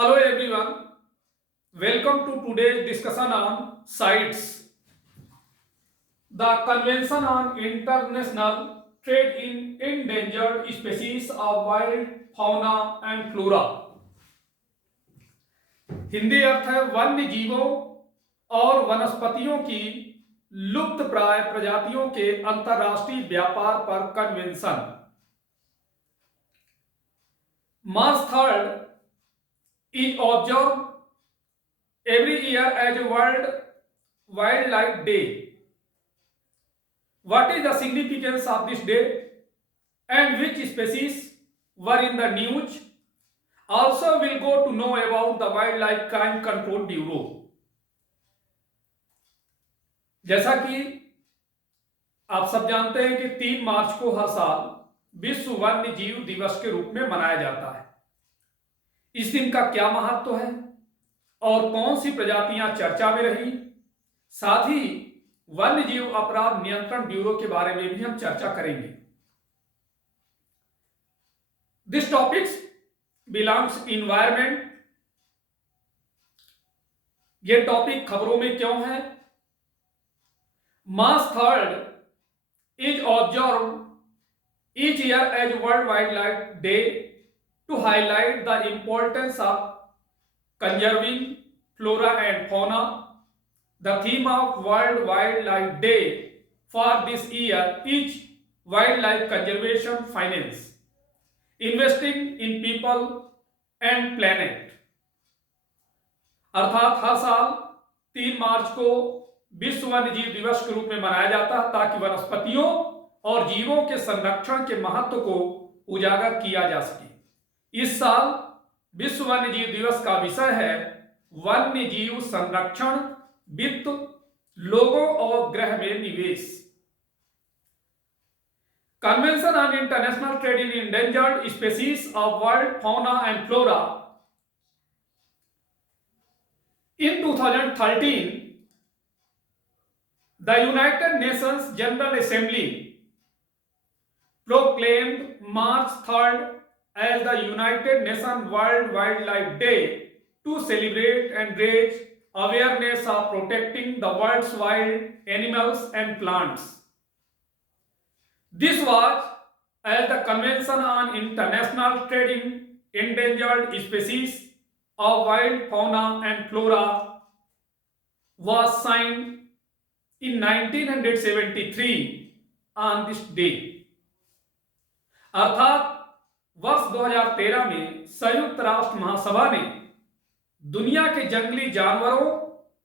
Hello everyone, welcome to today's discussion on CITES, the Convention on International Trade in Endangered Species of Wild Fauna and Flora। Hindi अर्थ है वन्य जीवों और वनस्पतियों की लुप्त प्राय प्रजातियों के अंतर्राष्ट्रीय व्यापार पर convention. March 3 is observed every year as a World Wildlife Day. What is the significance of this day and which species were in the news? Also we'll go to know about the Wildlife Crime Control Bureau। जैसा कि आप सब जानते हैं कि 3 मार्च को हर साल विश्व वन्य जीव दिवस के रूप में मनाया जाता है। इस दिन का क्या महत्व है और कौन सी प्रजातियां चर्चा में रही, साथ ही वन्य जीव अपराध नियंत्रण ब्यूरो के बारे में भी हम चर्चा करेंगे। This topics belongs environment. ये टॉपिक खबरों में क्यों है? March 3 is observe each year as world wildlife day to highlight the importance of conserving flora and fauna. The theme of World Wildlife Day for this year is wildlife conservation finance, investing in people and planet। अर्थात हर साल 3 मार्च को विश्व वन्य जीव दिवस के रूप में मनाया जाता है ताकि वनस्पतियों और जीवों के संरक्षण के महत्व को उजागर किया जा सके। इस साल विश्व वन्य जीव दिवस का विषय है वन्य जीव संरक्षण, वित्त, लोगों और ग्रह में निवेश। Convention on international trade in endangered species of world fauna and flora in 2013 the United Nations general assembly proclaimed March 3 as the United Nations World Wildlife Day to celebrate and raise awareness of protecting the world's wild animals and plants. This was as the Convention on International Trade in Endangered Species of Wild Fauna and Flora was signed in 1973 on this day। अर्थात वर्ष 2013 में संयुक्त राष्ट्र महासभा ने दुनिया के जंगली जानवरों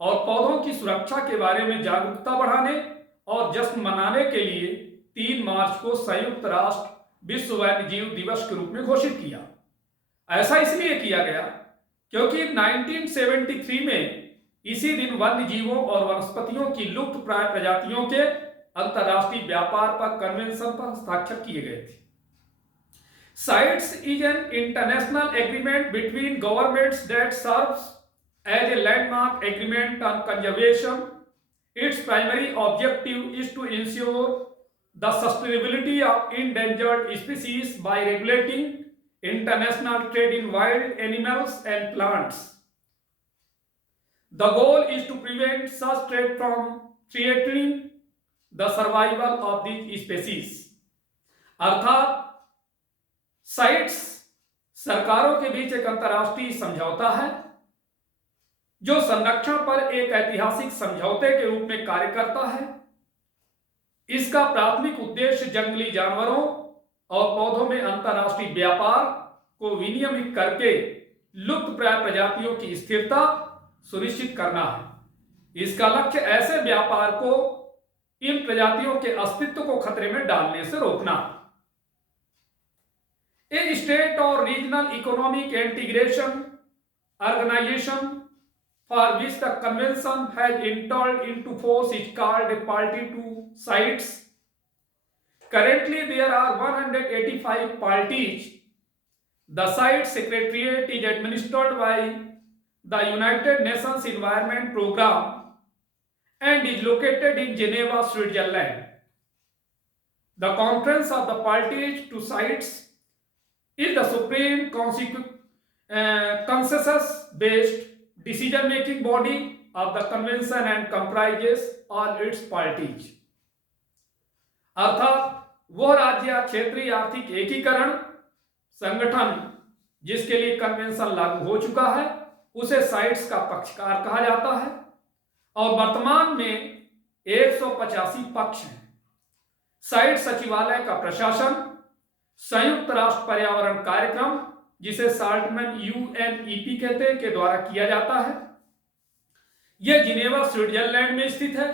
और पौधों की सुरक्षा के बारे में जागरूकता बढ़ाने और जश्न मनाने के लिए 3 मार्च को संयुक्त राष्ट्र विश्व वन्य जीव दिवस के रूप में घोषित किया। ऐसा इसलिए किया गया क्योंकि 1973 में इसी दिन वन्य जीवों और वनस्पतियों की लुप्त प्राय प्रजातियों के अंतर्राष्ट्रीय व्यापार पर कन्वेंशन पर हस्ताक्षर किए गए थे। CITES is an international agreement between governments that serves as a landmark agreement on conservation. Its primary objective is to ensure the sustainability of endangered species by regulating international trade in wild animals and plants. The goal is to prevent such trade from threatening the survival of these species। अर्थात sites सरकारों के बीच एक अंतर्राष्ट्रीय समझौता है जो संरक्षण पर एक ऐतिहासिक समझौते के रूप में कार्य करता है। इसका प्राथमिक उद्देश्य जंगली जानवरों और पौधों में अंतर्राष्ट्रीय व्यापार को विनियमित करके लुप्त प्राय प्रजातियों की स्थिरता सुनिश्चित करना है। इसका लक्ष्य ऐसे व्यापार को इन प्रजातियों के अस्तित्व को खतरे में डालने से रोकना है। A state or regional economic integration organization for which the convention has entered into force is called a party to CITES। Currently there are 185 parties। The CITES Secretariat is administered by the United Nations Environment Programme and is located in Geneva, Switzerland। The conference of the parties to CITES is the supreme consensus based decision making body of the convention and comprises all its parties। अर्थात वह राज्य या क्षेत्रीय आर्थिक एकीकरण संगठन जिसके लिए कन्वेंशन लागू हो चुका है उसे साइट्स का पक्षकार कहा जाता है और वर्तमान में 185 पक्ष हैं। साइट सचिवालय का प्रशासन संयुक्त राष्ट्र पर्यावरण कार्यक्रम जिसे साल्टमैन यूएनईपी कहते हैं के द्वारा किया जाता है। यह जिनेवा स्विट्जरलैंड में स्थित है।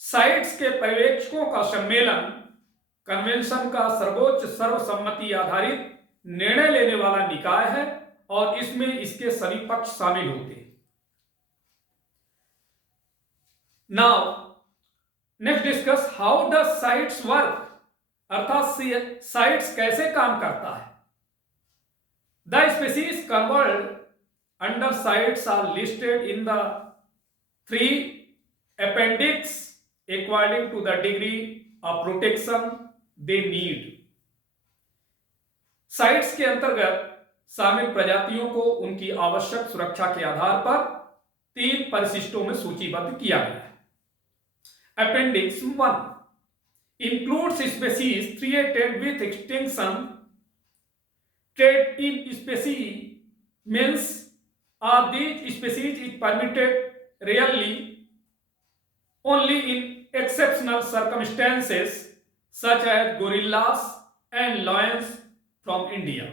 साइट्स के पर्यवेक्षकों का सम्मेलन कन्वेंशन का सर्वोच्च सर्वसम्मति आधारित निर्णय लेने वाला निकाय है और इसमें इसके सभी पक्ष शामिल होते हैं। Now next discuss how does CITES work, अर्थात साइट्स कैसे काम करता है। The species covered under CITES are listed in the 3 appendix according to the degree of protection they need। Sites के अंतर्गत शामिल प्रजातियों को उनकी आवश्यक सुरक्षा के आधार पर 3 परिशिष्टों में सूचीबद्ध किया गया है। Appendix 1 includes species threatened with extinction। Trade in species means are these species is permitted rarely only in exceptional circumstances such as gorillas and lions from India।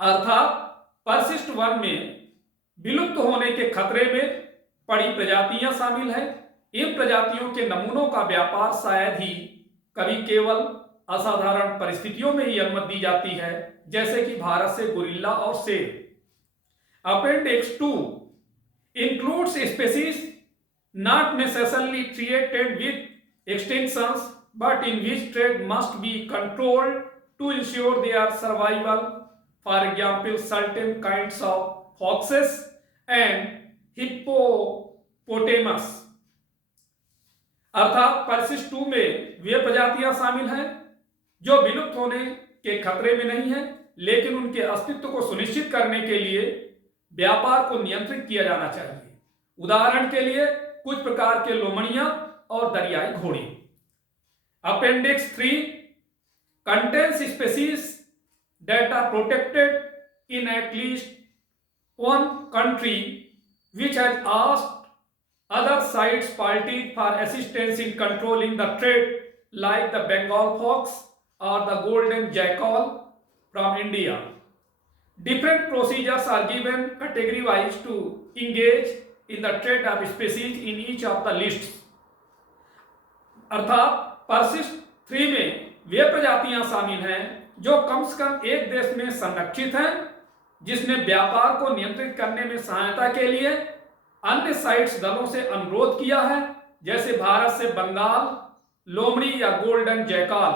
अर्थात परिशिष्ट वर्ग में विलुप्त होने के खतरे में पड़ी प्रजातियां शामिल हैं। इन प्रजातियों के नमूनों का व्यापार शायद ही कभी केवल असाधारण परिस्थितियों में ही अनुमति दी जाती है, जैसे कि भारत से गोरिल्ला और शेर। Appendix 2 includes species not necessarily threatened with extinctions but in which trade must be controlled to ensure their survival, for example certain kinds of foxes and hippopotamus। अर्थात परिशिष्ट 2 में वे प्रजातियां शामिल हैं जो विलुप्त होने के खतरे में नहीं है, लेकिन उनके अस्तित्व को सुनिश्चित करने के लिए व्यापार को नियंत्रित किया जाना चाहिए। उदाहरण के लिए कुछ प्रकार के लोमड़ियां और दरियाई घोड़े। Appendix 3 contains species that are protected in at least one country which has asked other sites parties for assistance in controlling the trade, like the Bengal fox or the golden jackal from India। Different procedures are given category-wise to engage in the trade of species in each of the lists। अर्थात परिशिष्ट 3 में वे प्रजातियां शामिल हैं जो कम से कम एक देश में संरक्षित हैं, जिसने व्यापार को नियंत्रित करने में सहायता के लिए अन्य साइट्स दलों से अनुरोध किया है, जैसे भारत से बंगाल लोमड़ी या गोल्डन जैकाल।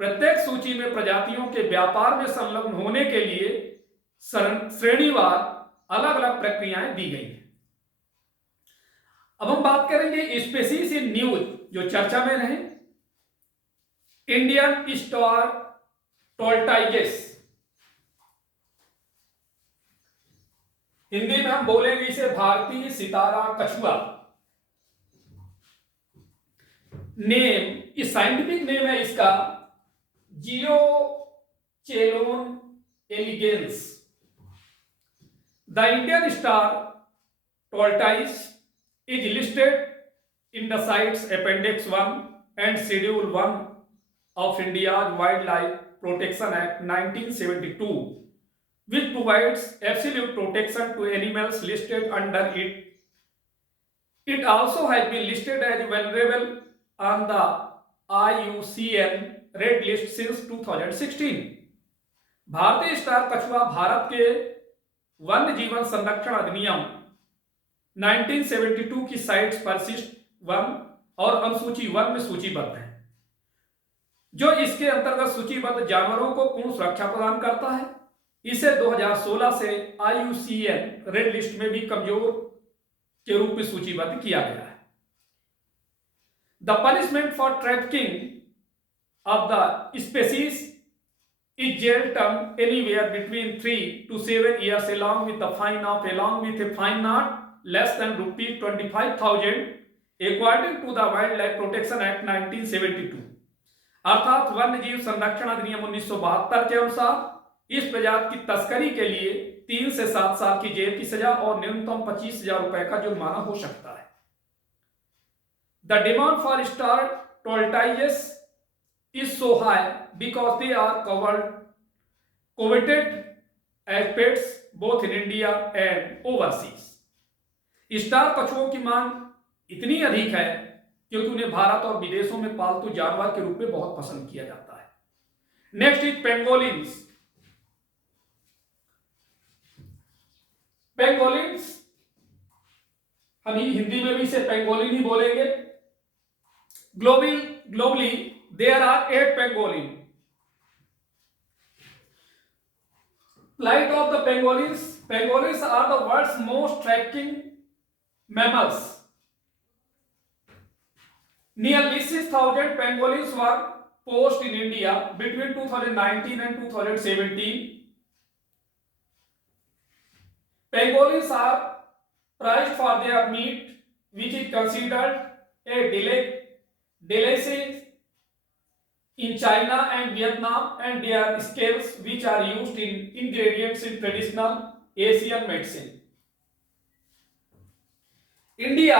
प्रत्येक सूची में प्रजातियों के व्यापार में संलग्न होने के लिए श्रेणीवार अलग अलग प्रक्रियाएं दी गई हैं। अब हम बात करेंगे स्पीसीज इन न्यूज जो चर्चा में रहे। इंडियन स्टार टोर्टाइजेस, हिंदी में हम बोलेंगे इसे भारतीय सितारा कछुआ। नेम, इस साइंटिफिक नेम है इसका Geochelone elegans. The Indian star tortoise is listed in the CITES Appendix 1 and Schedule 1 of India's Wildlife Protection Act 1972, which provides absolute protection to animals listed under it. It also has been listed as vulnerable on the IUCN Red List since 2016। भारतीय star कछुआ भारत के वन्य जीवन संरक्षण अधिनियम 1972 की sites परिशिष्ट 1 और अनुसूची 1 में सूचीबद्ध है, जो इसके अंतर्गत सूचीबद्ध जानवरों को पूर्ण सुरक्षा प्रदान करता है। इसे 2016 से IUCN रेड लिस्ट में भी कमजोर के रूप में सूचीबद्ध किया गया है। The punishment for trafficking of the species is jail term anywhere between 3 to 7 years along with a fine not less than rupees 25,000 according to the Wildlife Protection Act 1972। अर्थात वन्य जीव संरक्षण अधिनियम 1972 के अनुसार इस प्रजाति की तस्करी के लिए 3 से 7 साल की जेल की सजा और न्यूनतम 25,000 रुपए का जुर्माना हो सकता है। The demand for star tortoises is so high because they are coveted as pets both in India and overseas। Star कछुओं की मांग इतनी अधिक है क्योंकि उन्हें भारत और विदेशों में पालतू जानवर के रूप में बहुत पसंद किया जाता है। Next is pangolins. पेंगोलिन्स हम हिंदी में भी इसे पेंगोलिन ही बोलेंगे। Globally there are 8 pangolin. Flight of the pangolins. Pangolins are the world's most tracking mammals। Nearly 6,000 pangolins were poached in India between 2019 and 2017। Pangolins are prized for their meat, which is considered a delicacy in China and Vietnam, and their scales, which are used in ingredients in traditional Asian medicine। India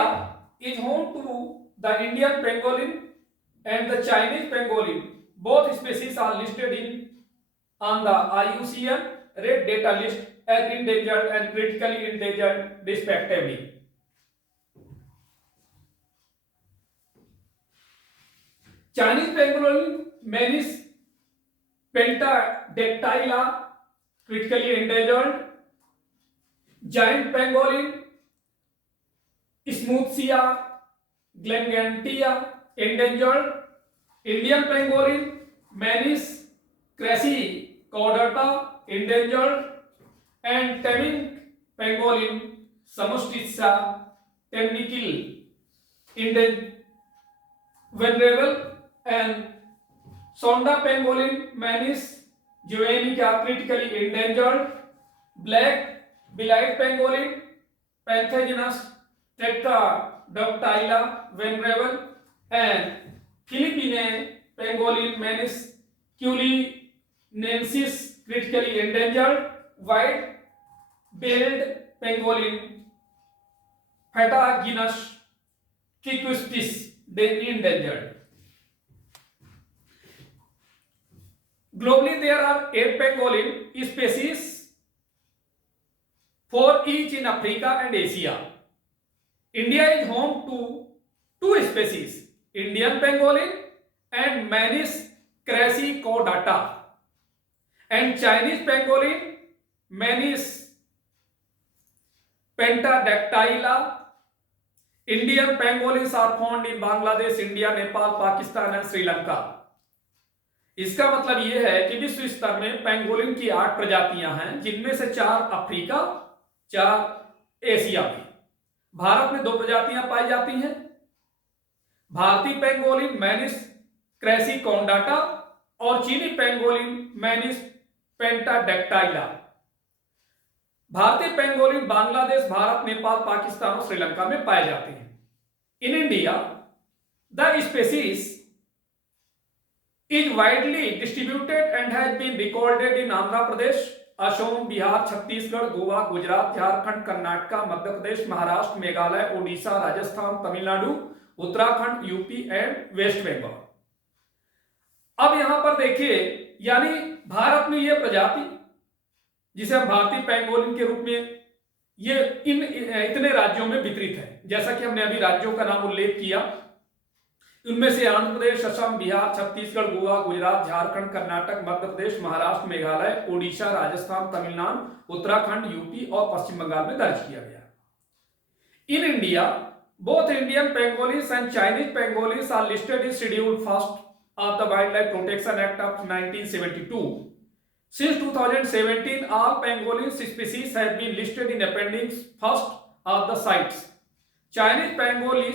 is home to the Indian pangolin and the Chinese pangolin. Both species are listed on the IUCN Red Data List as endangered and critically endangered respectively। Chinese pangolin Menis pentadactyla critically endangered। Giant pangolin Smoothsia glangantia endangered। Indian pangolin Menis crassicaudata endangered, and Tamil pangolin Samostitsa temnicil vulnerable, and Sonda pangolin Menis juvenica critically endangered। Black bellied pangolin Panthogenus Tetradactyla vulnerable, and Philippine pangolin Menis culinensis critically endangered। White-billed pangolin Patagonus triquistis endangered। Globally, there are 8 pangolin species, 4 each in Africa and Asia। India is home to 2 species, Indian pangolin and Menis crassicaudata, and Chinese pangolin Menis pentadactyla। Indian pangolins are found in Bangladesh, India, Nepal, Pakistan and Sri Lanka। इसका मतलब यह है कि विश्व स्तर में pangolin की 8 प्रजातियां हैं, जिनमें से 4 अफ्रीका, 4 एशिया में। भारत में 2 प्रजातियां पाई जाती हैं, भारतीय पेंगोलिन मैनिस क्रैसिकोंडाटा और चीनी पेंगोलिन मैनिस पेंटाडेक्टाइला। भारतीय पेंगोलिन बांग्लादेश, भारत, नेपाल, पाकिस्तान और श्रीलंका में पाए जाते हैं। In India the species is widely distributed and has been recorded in Andhra Pradesh, Assam, Bihar, Chhattisgarh, Goa, Gujarat, Jharkhand, Karnataka, Madhya Pradesh, Maharashtra, Meghalaya, Odisha, Rajasthan, Tamil Nadu, Uttarakhand, UP and West Bengal. अब यहां पर देखिए, यानी भारत में यह प्रजाति जिसे हम भारतीय पेंगोलिन के रूप में ये इतने राज्यों में वितरित है। जैसा कि हमने अभी राज्यों का नाम उल्लेख किया, उनमें से आंध्र प्रदेश, असम, बिहार, छत्तीसगढ़, गोवा, गुजरात, झारखंड, कर्नाटक, मध्य प्रदेश, महाराष्ट्र, मेघालय, ओडिशा, राजस्थान, तमिलनाडु, उत्तराखंड, यूपी और पश्चिम बंगाल में दर्ज किया गया। In India both Indian pangolins and Chinese pangolins are listed in schedule first of the Wildlife Protection Act of 1972. Since 2017, all pangolin species have been listed in Appendix First of the CITES. Chinese pangolin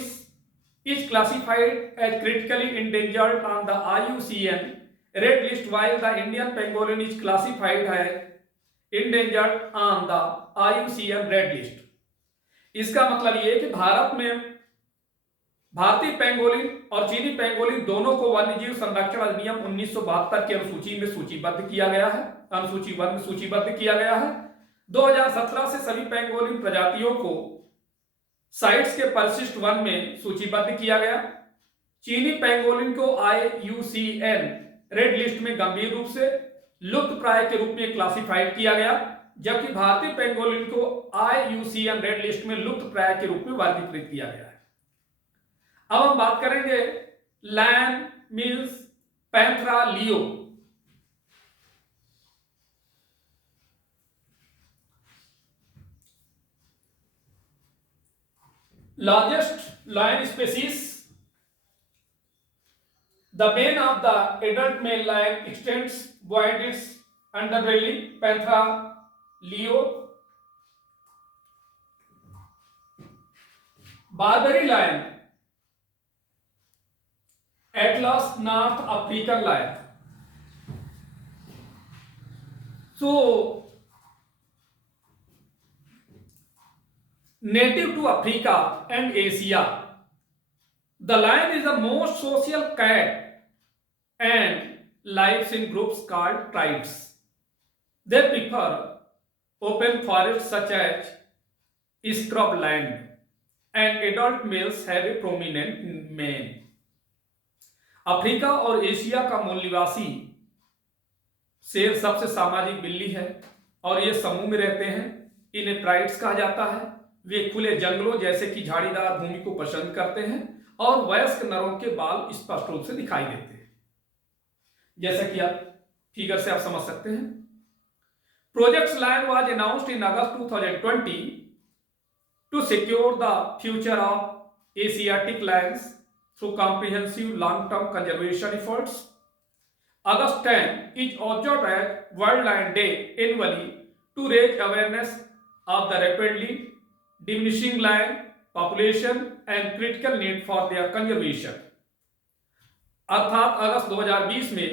is classified as critically endangered on the IUCN red list while the Indian pangolin is classified as endangered on the IUCN red list. इसका मतलब ये कि भारत में भारतीय pangolin और चीनी pangolin दोनों को वन्यजीव संरक्षण अधिनियम 1972 की अनुसूची में सूचीबद्ध किया गया है, अनुसूची 1 में सूचीबद्ध किया गया है। 2017 से सभी पेंगोलिन प्रजातियों को साइट्स के परिशिष्ट 1 में सूचीबद्ध किया गया। चीनी पेंगोलिन को IUCN रेड लिस्ट में गंभीर रूप से लुप्त प्राय के रूप में क्लासिफाइड किया गया, जबकि भारतीय पेंगोलिन को IUCN रेड लिस्ट में लुप्त प्राय के रूप में वर्गीकृत किया गया है। अब हम बात करेंगे lion means panthera leo. Largest lion species, the mane of the adult male lion extends beyond its underbelly, Panthera leo. Barbary lion, Atlas North African lion. So, native to Africa and Asia, the lion is the most social cat and lives in groups called tribes. They prefer open forests such as scrubland, and adult males have a prominent mane. Africa और Asia का मूल निवासी शेर सबसे सामाजिक बिल्ली है और ये समूह में रहते हैं। इन्हें ट्राइब्स कहा जाता है। वे खुले जंगलों जैसे कि झाड़ीदार भूमि को पसंद करते हैं और वयस्क नरों के बाल स्पष्ट रूप से दिखाई देते हैं, जैसा कि आप फिगर से आप समझ सकते हैं। Project lion was announced in August 2020 to secure the future of Asiatic lions through comprehensive long term conservation efforts. August 10 is observed as World Lion Day annually to raise awareness of the rapidly diminishing lion population and critical need for their conservation। अर्थात अगस्त 2020 में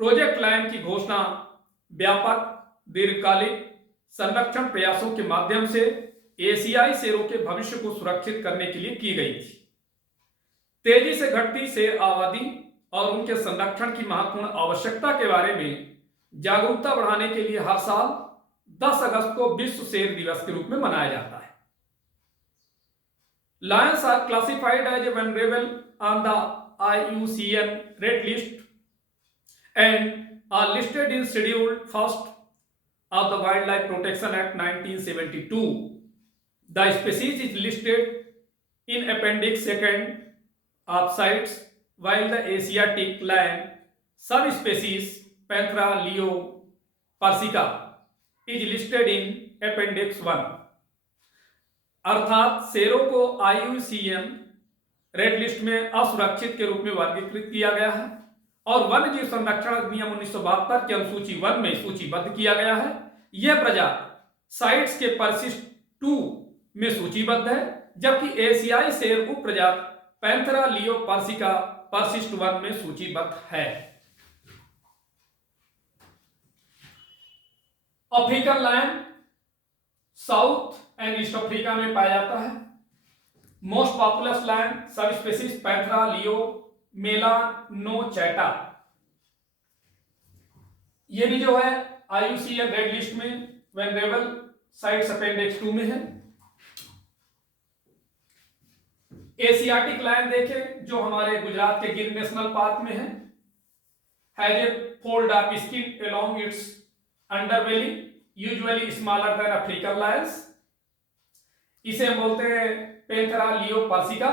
project lion की घोषणा व्यापक दीर्घकालिक संरक्षण प्रयासों के माध्यम से एशियाई शेरों के भविष्य को सुरक्षित करने के लिए की गई थी। तेजी से घटती शेर आबादी और उनके संरक्षण की महत्वपूर्ण आवश्यकता के बारे में जागरूकता बढ़ाने के लिए हर साल 10 अगस्त को विश्व शेर दिवस के रूप में मनाया जाता है। Lions are classified as vulnerable on the IUCN Red List and are listed in Schedule 1st of the Wildlife Protection Act 1972. The species is listed in Appendix 2nd of CITES, while the Asiatic lion subspecies Panthera leo persica is listed in Appendix 1. अर्थात शेरों को IUCN red list में असुरक्षित के रूप में वर्गीकृत किया गया है और वन्यजीव संरक्षण अधिनियम 1972 की अनुसूची 1 में सूचीबद्ध किया गया है। यह प्रजाति साइट्स के परिशिष्ट 2 में सूचीबद्ध है, जबकि एशियाई शेर उप प्रजाति पैंथेरा लियो पर्सिका परिशिष्ट 1 में सूचीबद्ध है। African lion south and east Africa में पाया जाता है। Most populous lion sub species panthera leo melanochaita. ये भी जो है IUCN रेड लिस्ट में वेनरेबल साइट्स अपेंडिक्स 2 में है। एशियाटिक लायन देखें जो हमारे गुजरात के गिर नेशनल पार्क में है, has a fold of skin along it's underbelly, usually smaller than African Lions. इसे हम बोलते हैं Panthera leo persica.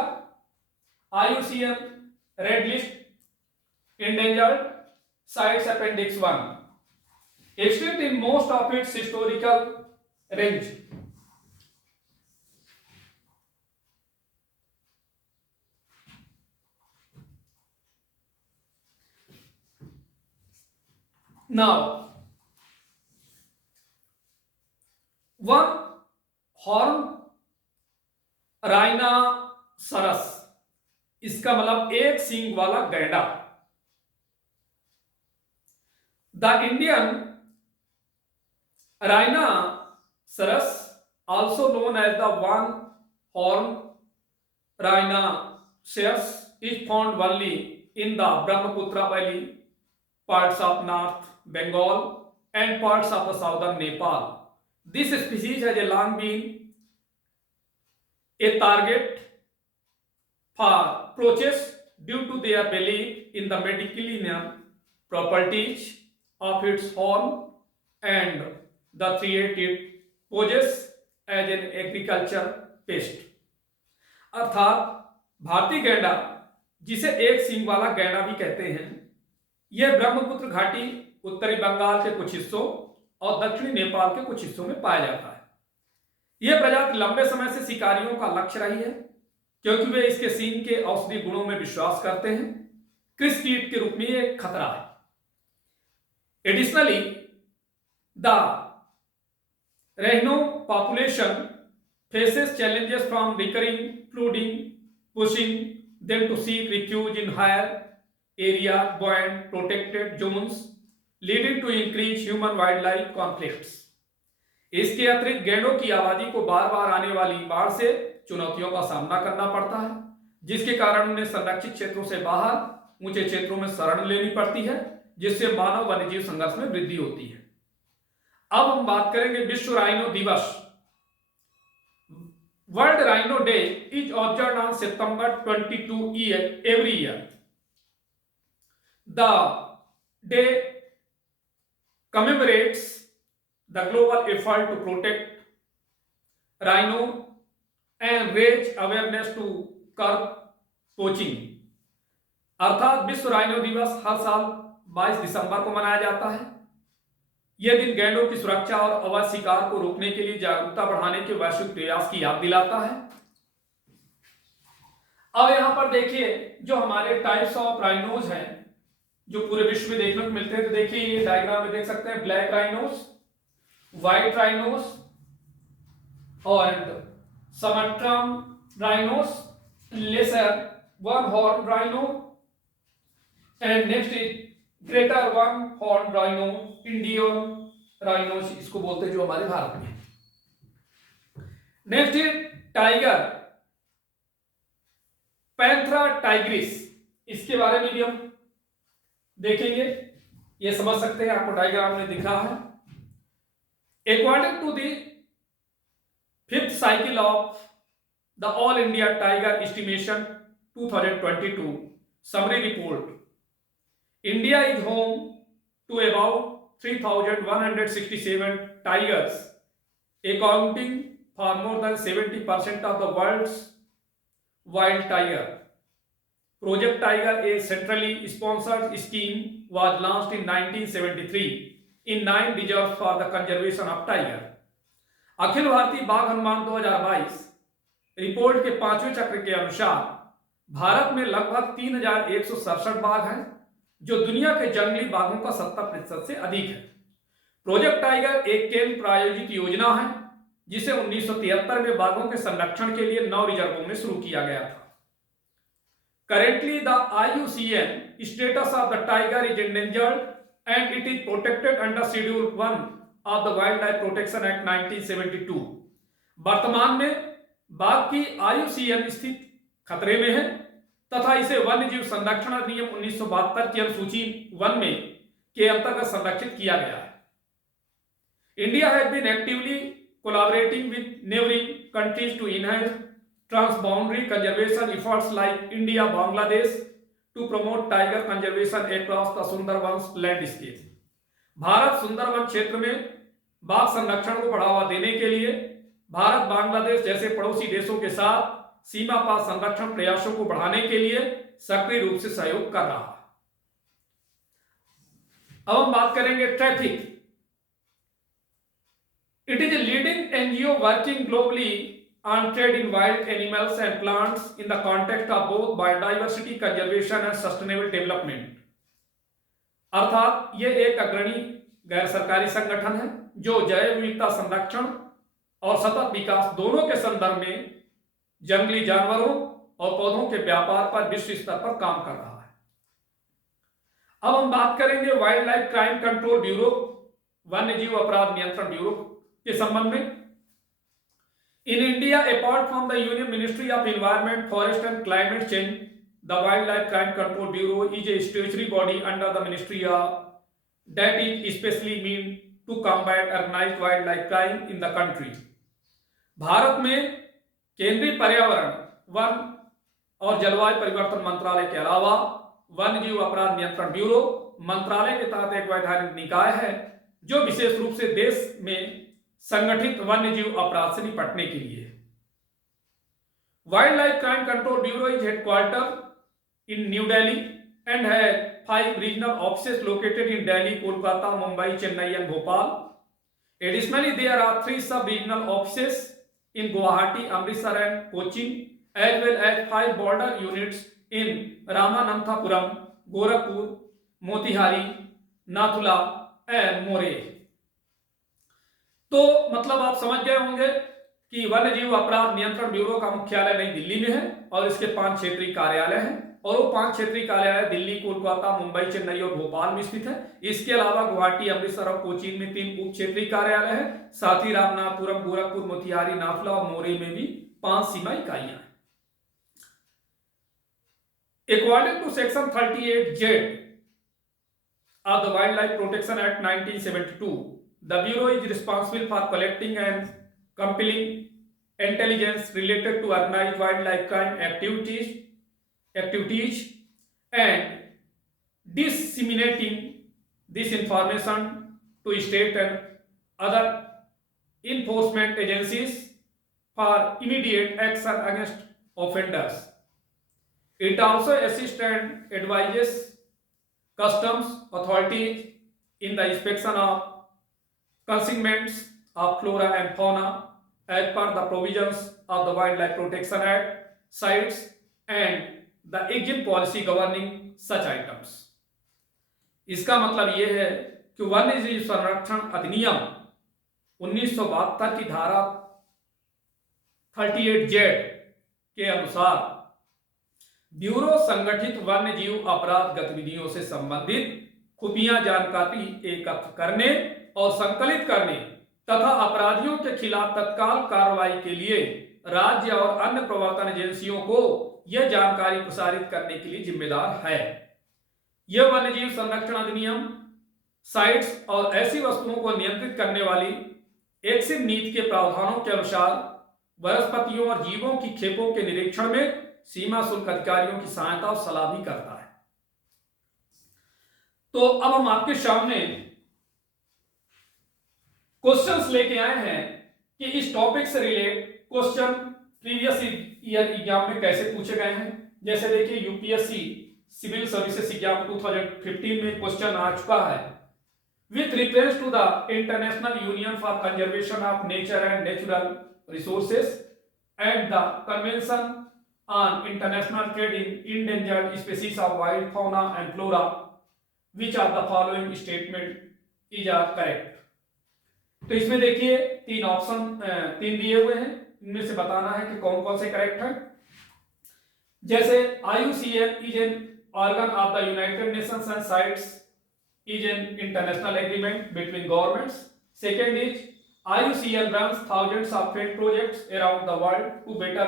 IUCN red list endangered sites appendix 1, extinct in most of its historical range. Now, one horn राइनासरस, इसका मतलब एक सींग वाला गैंडा। The Indian rhinoceros, also known as the one-horned rhinoceros, is found only in the Brahmaputra Valley, parts of North Bengal, and parts of the southern Nepal. This species has a long been a target for poachers due to their belief in the medicinal properties of its horn, and the threat it poses as an agriculture pest. अर्थात भारतीय गैंडा, जिसे एक सींग वाला गैंडा भी कहते हैं, यह ब्रह्मपुत्र घाटी, उत्तरी बंगाल के कुछ हिस्सों और दक्षिणी नेपाल के कुछ हिस्सों में पाया जाता है। यह प्रजाति लंबे समय से शिकारियों का लक्ष्य रही है, क्योंकि वे इसके सींग के औषधि गुणों में विश्वास करते हैं। कृषि कीट के रूप में यह खतरा है। Additionally, the rhino population faces challenges from recurring flooding, pushing them to seek refuge in higher area and protected zones, leading to increased human wildlife conflicts. इसके अतिरिक्त गैंडों की आबादी को बार बार आने वाली बाढ़ से चुनौतियों का सामना करना पड़ता है, जिसके कारण उन्हें संरक्षित क्षेत्रों से बाहर ऊंचे क्षेत्रों में शरण लेनी पड़ती है, जिससे मानव वन्यजीव संघर्ष में वृद्धि होती है। अब हम बात करेंगे विश्व राइनो दिवस। World rhino day is observed on September 22 every year. The day commemorates the global effort to protect rhino and raise awareness to curb poaching. अर्थात विश्व राइनो दिवस हर साल 22 दिसंबर को मनाया जाता है। यह दिन गैंडों की सुरक्षा और अवैध शिकार को रोकने के लिए जागरूकता बढ़ाने के वैश्विक प्रयास की याद दिलाता है। अब यहां पर देखिए जो हमारे टाइप्स ऑफ राइनोज हैं जो पूरे विश्व में देखने को मिलते हैं, तो देखिए ये डायग्राम में देख सकते हैं ब्लैक राइनोज, व्हाइट राइनोज और Sumatran rhinos, lesser one horn rhino and next is greater one horn rhino, Indian rhino इसको बोलते हैं जो हमारे भारत में। Next is tiger, panthera tigris, इसके बारे में भी हम देखेंगे। ये समझ सकते हैं, आपको डायग्राम में दिखा है। According to the 5th cycle of the All India Tiger Estimation 2022 summary report, India is home to about 3,167 tigers, accounting for more than 70% of the world's wild tiger. Project Tiger, a centrally sponsored scheme, was launched in 1973 in 9 reserves for the conservation of tiger. Akhil Bharatiya बाघ अनुमान 2022 report के 5वें चक्र के अनुसार भारत में लगभग 3,167 बाघ हैं, जो दुनिया के जंगली बाघों का 70% से अधिक है। प्रोजेक्ट टाइगर एक केंद्र प्रायोजित योजना है, जिसे 1973 में बाघों के संरक्षण के लिए 9 रिजर्वों में शुरू किया गया था। Currently, the IUCN status of the tiger is endangered and it is protected under Schedule 1 of the Wildlife Protection Act 1972. वर्तमान में बाघ की IUCN स्थिति खतरे में है तथा इसे वन्य जीव संरक्षण अधिनियम 1972 की अनुसूची 1 में के अंतर्गत संरक्षित किया गया है। India has been actively collaborating with neighboring countries to enhance transboundary conservation efforts like India, Bangladesh to promote tiger conservation across the Sundarbans landscape. Bharat Sundarban क्षेत्र में बाघ संरक्षण को बढ़ावा देने के लिए भारत बांग्लादेश जैसे पड़ोसी देशों के साथ सीमा पार संरक्षण प्रयासों को बढ़ाने के लिए सक्रिय रूप से सहयोग कर रहा है। अब हम बात करेंगे traffic. It is a leading NGO working globally on trade in wild animals and plants in the context of both biodiversity conservation and sustainable development. अर्थात यह एक अग्रणी गैर सरकारी संगठन है जो जैव विविधता संरक्षण और सतत विकास दोनों के संदर्भ में जंगली जानवरों और पौधों के व्यापार पर विश्व स्तर पर काम कर रहा है। अब हम बात करेंगे wild life crime control bureau, वन्य जीव अपराध नियंत्रण ब्यूरो के संबंध में। In India, apart from the union ministry of environment, forest and climate change, the wild life crime control bureau is a statutory body under the ministry of that is especially meant to combat organized wildlife crime in the country। Bharat में केंद्रीय पर्यावरण, one और जलवायु परिवर्तन मंत्रालय के अलावा वन्य जीव अपराध नियंत्रण ब्यूरो मंत्रालय के तहत एक वैधानिक निकाय है जो विशेष रूप से देश में संगठित वन्य जीव अपराध से निपटने के लिए। Wild life crime control bureau is headquarter in new Delhi and has 5 regional offices located in Delhi, Kolkata, Mumbai, Chennai and Bhopal. Additionally, there are 3 sub-regional offices in Guwahati, Amritsar and Cochin, as well as 5 border units in Ramananthapuram, Gorakhpur, Motihari, Nathula and More। तो मतलब आप समझ गए होंगे कि वन्य जीव अपराध नियंत्रण ब्यूरो का मुख्यालय नई दिल्ली में है और इसके 5 क्षेत्रीय कार्यालय हैं, और वो 5 क्षेत्रीय कार्यालय दिल्ली, कोलकाता, मुंबई, चेन्नई और भोपाल में स्थित है। इसके अलावा गुवाहाटी, अमृतसर और कोचीन में 3 उप क्षेत्रीय कार्यालय हैं। साथ ही रामनाथपुरम, गोरखपुर, मोतिहारी, नाथुला और मोरे में भी 5 सीमा इकाइयां हैं। According to Section 38Z of the Wildlife Protection Act 1972, the Bureau is responsible for collecting and compiling intelligence related to organized wildlife crime activities and disseminating this information to state and other enforcement agencies for immediate action against offenders. It also assists and advises customs authorities in the inspection of consignments of flora and fauna as per the provisions of the Wildlife Protection Act, sites and the exit policy governing such items। इसका मतलब यह है कि वन्य जीव संरक्षण अधिनियम 1972 की धारा 38Z के अनुसार ब्यूरो संगठित वन्य जीव अपराध गतिविधियों से संबंधित खुफिया जानकारी एकत्र करने और संकलित करने तथा अपराधियों के खिलाफ तत्काल कार्रवाई के लिए राज्य और अन्य प्रवर्तन एजेंसियों को यह जानकारी प्रसारित करने के लिए जिम्मेदार है। यह वन्यजीव संरक्षण अधिनियम साइट्स और ऐसी वस्तुओं को नियंत्रित करने वाली एक्सिम नीति के प्रावधानों के अनुसार वनस्पतियों और जीवों की खेपों के निरीक्षण में सीमा शुल्क अधिकारियों की सहायता और सलाह भी करता है। तो अब हम आपके सामने क्वेश्चंस लेके आए हैं कि इस टॉपिक से related question previous year exam में कैसे पूछे गए हैं। जैसे देखिए यूपीएससी सिविल सर्विसेज एग्जाम 2015 में क्वेश्चन आ चुका है, with reference to the international union for conservation of nature and natural resources and the convention on international trade in endangered species of wild fauna and flora, which of the following statement is are correct. तो इसमें देखिए 3 option 3 दिए हुए हैं, इनमें से बताना है कि कौन कौन से करेक्ट है। जैसे IUCN is an organ of the United Nations and sites is an international agreement between governments. Second is IUCN runs thousands of field projects around the world to better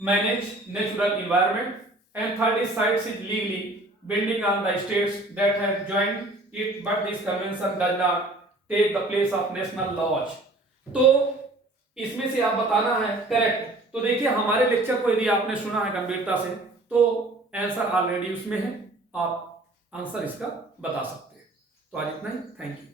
manage natural environment. And third is CITES is legally binding on the states that have joined it, but this convention does not take the place of national laws। तो इसमें से आप बताना है correct. तो देखिए हमारे lecture को यदि आपने सुना है गंभीरता से तो आंसर ऑलरेडी उसमें है, आप आंसर इसका बता सकते हैं। तो आज इतना ही, थैंक यू।